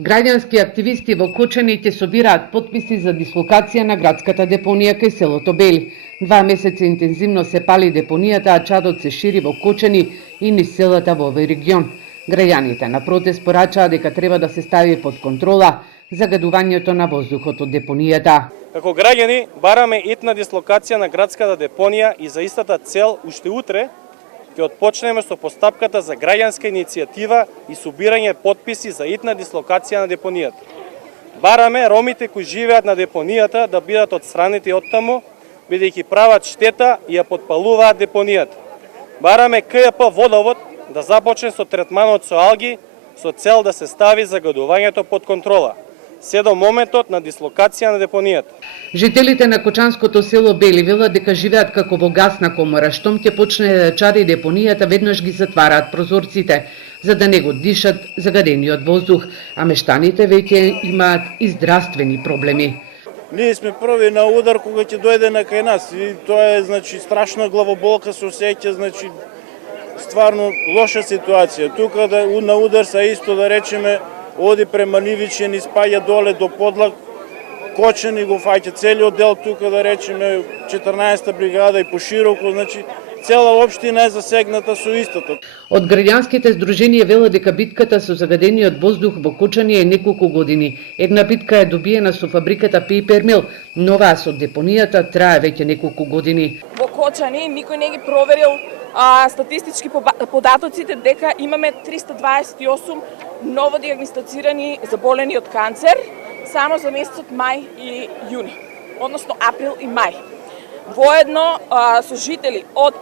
Граѓански активисти во Кочани ќе собираат потписи за дислокација на градската депонија кај селото Бели. 2 месеци интензивно се пали депонијата, а чадот се шири во Кочани и низ селата во овој регион. Граѓаните на протест порачаа дека треба да се стави под контрола загадувањето на воздухот од депонијата. Како граѓани бараме итна дислокација на градската депонија и за истата цел уште утре ќе отпочнеме со постапката за граѓанска иницијатива и собирање потписи за итна дислокација на депонијата. Бараме ромите кои живеат на депонијата да бидат отстранети од таму, бидејќи прават штета и ја потпалуваат депонијата. Бараме КЈП Водовод да започне со третманот со алги со цел да се стави загадувањето под контрола, се до моментот на дислокација на депонијата. Жителите на кочанското село Бели велат дека живеат како во гасна комора, штом ќе почне да чари депонијата, веднаш ги затвараат прозорците, за да не го дишат загадениот воздух, а мештаните веќе имаат и здравствени проблеми. Ние сме први на удар кога ќе дојде на кај нас и тоа е страшна главоболка, се осеќа, стварно лоша ситуација. Тука на удар са исто да речеме оди према Ливиче, ни спаѓа доле до Подлак, Кочани го фаќа целиот дел тука да речеме 14-та бригада и пошироко, цела општина е засегната со истото. Од граѓанските здруженија велат дека битката со загадениот воздух во Кочани е неколку години. Една битка е добиена со фабриката Paper Mill, но оваа со депонијата трае веќе неколку години. Во Кочани никој не ги проверил статистички податоците дека имаме 328 ново диагностицирани заболени од канцер само за месецот мај и јуни, односно април и мај. Воедно со жители од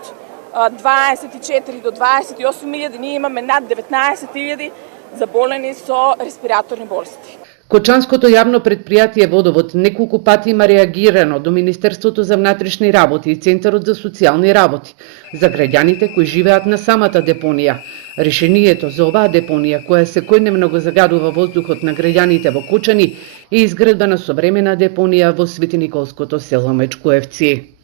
24 до 28.000 ние имаме над 19.000 заболени со респираторни болести. Кочанското јавно предпријатие Водовод неколку пати има реагирано до Министерството за внатрешни работи и Центарот за социјални работи за граѓаните кои живеат на самата депонија. Решението за оваа депонија, која секојдневно го загадува воздухот на граѓаните во Кочани, е изградба на современа депонија во Свети Николското село Мечкуевци.